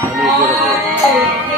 哎没